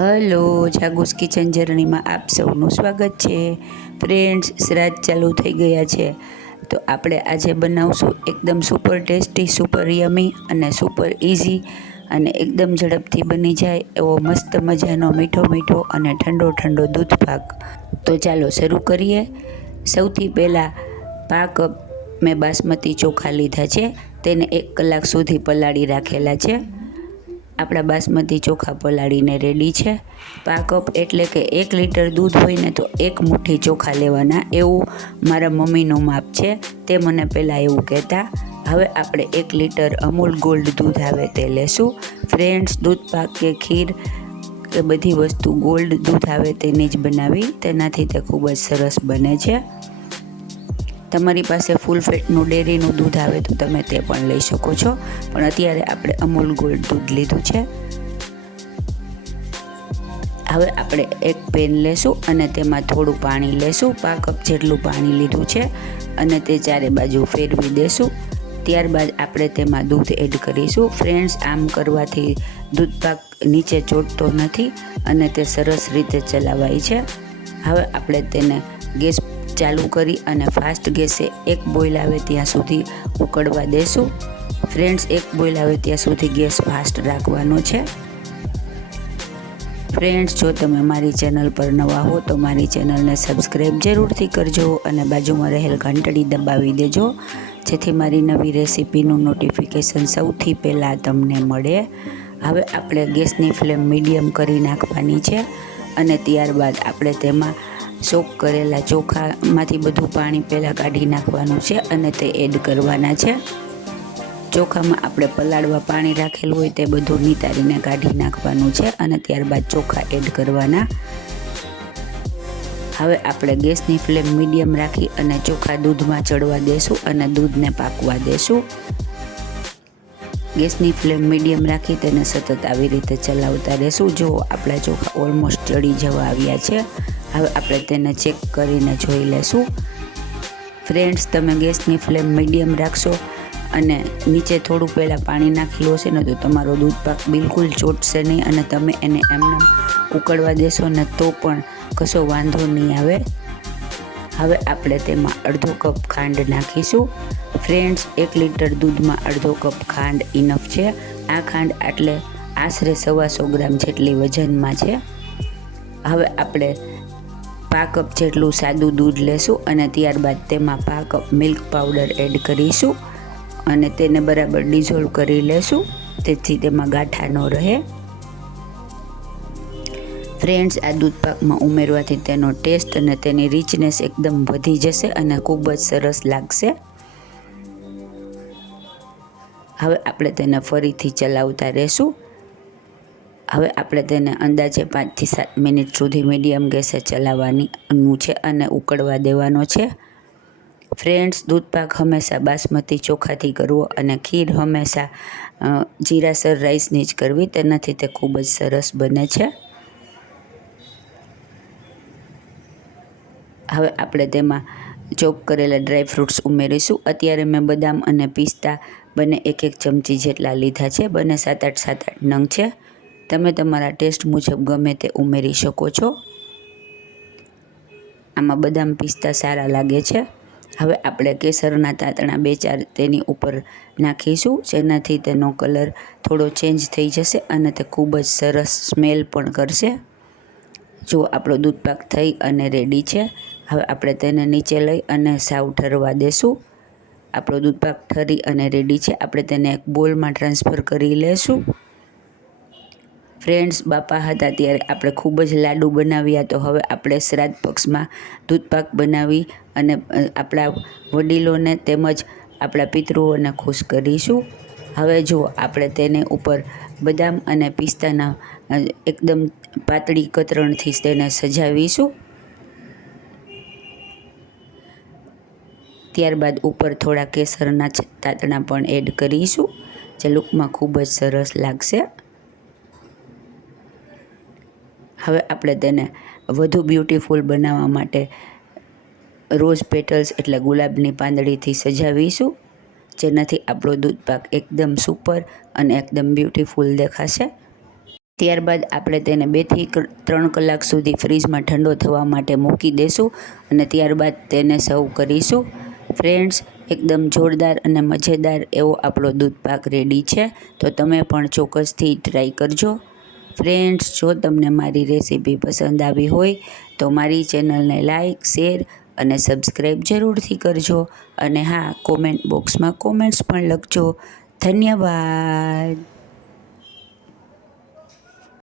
Hello, જાગુસ kitchen જર્નીમાં આપ સૌનું સ્વાગત છે. ફ્રેન્ડ્સ શ્રાદ્ધ ચાલુ થઈ ગયા છે. તો આપણે આજે બનાવશું એકદમ સુપર ટેસ્ટી, સુપર યમી અને સુપર ઇઝી અને એકદમ ઝડપથી બની જાય એવો મસ્ત મજાનો મીઠો મીઠો અને ઠંડો ઠંડો દૂધ પાક. તો ચાલો શરૂ કરીએ. સૌથી પહેલાં પાક મેં બાસમતી ચોખા લીધા છે. તેને એક કલાક સુધી પલાળી રાખેલા છે. આપણા બાસમતી ચોખા પલાળીને રેડી છે. પા કપ એટલે કે એક લીટર દૂધ હોય ને તો એક મુઠ્ઠી ચોખા લેવાના એવું મારા મમ્મીનું માપ છે. તે મને પહેલાં એવું કહેતા, હવે આપણે એક લીટર અમૂલ ગોલ્ડ દૂધ આવે તે લેશું. ફ્રેન્ડ્સ, દૂધ પાક કે ખીર કે બધી વસ્તુ ગોલ્ડ દૂધ આવે તેની જ બનાવી. તેનાથી તે ખૂબ જ સરસ બને છે. તમારી પાસે ફૂલ ફેટનું ડેરીનું દૂધ આવે તો તમે તે પણ લઈ શકો છો. પણ અત્યારે આપણે અમૂલ ગોલ્ડ દૂધ લીધું છે. હવે આપણે એક પેન લેશું અને તેમાં થોડું પાણી લેશું. પા કપ જેટલું પાણી લીધું છે અને તે ચારે બાજુ ફેરવી દેશું. ત્યારબાદ આપણે તેમાં દૂધ એડ કરીશું. ફ્રેન્ડ્સ આમ કરવાથી દૂધ પાક નીચે ચોટતો નથી અને તે સરસ રીતે ચલાવાય છે. હવે આપણે તેને ગેસ ચાલુ કરી અને ફાસ્ટ ગેસે એક બોઇલ આવે ત્યાં સુધી ઉકળવા દેશું. ફ્રેન્ડ્સ એક બોઇલ આવે ત્યાં સુધી ગેસ ફાસ્ટ રાખવાનો છે. ફ્રેન્ડ્સ જો તમે મારી ચેનલ પર નવા હો તો મારી ચેનલને સબસ્ક્રાઈબ જરૂરથી કરજો અને બાજુમાં રહેલ ઘંટડી દબાવી દેજો. જેથી મારી નવી રેસીપીનું નોટિફિકેશન સૌથી પહેલાં તમને મળે. હવે આપણે ગેસની ફ્લેમ મીડિયમ કરી નાખવાની છે અને ત્યારબાદ આપણે તેમાં સોક કરેલા ચોખામાંથી બધું પાણી પહેલાં કાઢી નાખવાનું છે અને તે એડ કરવાના છે. ચોખામાં આપણે પલાળવા પાણી રાખેલું હોય તે બધું નિતારીને કાઢી નાખવાનું છે અને ત્યારબાદ ચોખા એડ કરવાના. હવે આપણે ગેસની ફ્લેમ મીડિયમ રાખી અને ચોખા દૂધમાં ચડવા દેશું અને દૂધને પાકવા દેશું. ગેસની ફ્લેમ મીડિયમ રાખી તેને સતત આવી રીતે ચલાવતા રહેશું. જો આપણા ચોખા ઓલમોસ્ટ ચડી જવા આવ્યા છે હવે આપણે તેને ચેક કરીને જોઈ લેશું. ફ્રેન્ડ્સ તમે ગેસની ફ્લેમ મીડિયમ રાખશો અને નીચે થોડું પહેલાં પાણી નાખેલું હશે ને તો તમારો દૂધ પાક બિલકુલ ચોટશે નહીં અને તમે એને એમને ઉકળવા દેશો ને તો પણ કશો વાંધો નહીં આવે. હવે આપણે તેમાં અડધો કપ ખાંડ નાખીશું. ફ્રેન્ડ્સ એક લીટર દૂધમાં અડધો કપ ખાંડ ઇનફ છે. આ ખાંડ આટલે આશરે સવાસો ગ્રામ જેટલી વજનમાં છે. હવે આપણે પા કપ જેટલું સાદું દૂધ લેશું અને ત્યારબાદ તેમાં પા કપ મિલ્ક પાવડર એડ કરીશું અને તેને બરાબર ડિઝોલ્વ કરી લેશું. તેથી તેમાં ગાંઠા ન રહે. ફ્રેન્ડ્સ આ દૂધ પાકમાં ઉમેરવાથી તેનો ટેસ્ટ અને તેની રીચનેસ એકદમ વધી જશે અને ખૂબ જ સરસ લાગશે. હવે આપણે તેને ફરીથી ચલાવતા રહેશું. હવે આપણે તેને અંદાજે પાંચથી સાત મિનિટ સુધી મીડિયમ ગેસે ચલાવવાનું છે અને ઉકળવા દેવાનો છે. ફ્રેન્ડ્સ, દૂધપાક હંમેશા બાસમતી ચોખાથી કરવો અને ખીર હંમેશા જીરાસર રાઈસની જ કરવી, તેનાથી તે ખૂબ જ સરસ બને છે. હવે આપણે તેમાં ચોપ કરેલા ડ્રાય ફ્રૂટ્સ ઉમેરીશું. અત્યારે મેં બદામ અને પિસ્તા બંને એક એક ચમચી જેટલા લીધા છે. બંને સાત આઠ સાત આઠ નંગ છે. તમે તમારા ટેસ્ટ મુજબ ગમે તે ઉમેરી શકો છો. આમાં બદામ પિસ્તા સારા લાગે છે. હવે આપણે કેસરના તાતણા બે ચાર તેની ઉપર નાખીશું. જેનાથી તેનો કલર થોડો ચેન્જ થઈ જશે અને તે ખૂબ જ સરસ સ્મેલ પણ કરશે. જો આપણો દૂધપાક થઈ અને રેડી છે, હવે આપણે તેને નીચે લઈ અને સાવ ઠરવા દેશું. આપણો દૂધપાક ઠરી અને રેડી છે, આપણે તેને એક બોલમાં ટ્રાન્સફર કરી લેશું. ફ્રેન્ડ્સ, બાપા હતા ત્યારે આપણે ખૂબ જ લાડુ બનાવ્યા. તો હવે આપણે શ્રાદ્ધ પક્ષમાં દૂધપાક બનાવી અને આપણા વડીલોને તેમજ આપણા પિતૃઓને ખુશ કરીશું. હવે જો આપણે તેને ઉપર બદામ અને પિસ્તાના એકદમ પાતળી કતરણથી તેને સજાવીશું. ત્યારબાદ ઉપર થોડા કેસરના તાતણા પણ એડ કરીશું, જે લુકમાં ખૂબ જ સરસ લાગશે. હવે આપણે તેને વધુ બ્યુટીફુલ બનાવવા માટે રોઝ પેટલ્સ એટલે ગુલાબની પાંદડીથી સજાવીશું, જેનાથી આપણો દૂધ પાક એકદમ સુપર અને એકદમ બ્યુટીફુલ દેખાશે. ત્યારબાદ આપણે તેને બેથી ત્રણ કલાક સુધી ફ્રીજમાં ઠંડો થવા માટે મૂકી દેશું અને ત્યારબાદ તેને સર્વ કરીશું. ફ્રેન્ડ્સ એકદમ જોરદાર અને મજેદાર એવો આપણો દૂધ પાક રેડી છે. તો તમે પણ ચોક્કસથી ટ્રાય કરજો. ફ્રેન્ડ્સ જો તમને મારી રેસીપી પસંદ આવી હોય, તો મારી ચેનલને લાઇક શેર અને સબસ્ક્રાઈબ જરૂરથી કરજો. અને હા કોમેન્ટ બોક્સમાં કોમેન્ટ્સ પણ લખજો. ધન્યવાદ.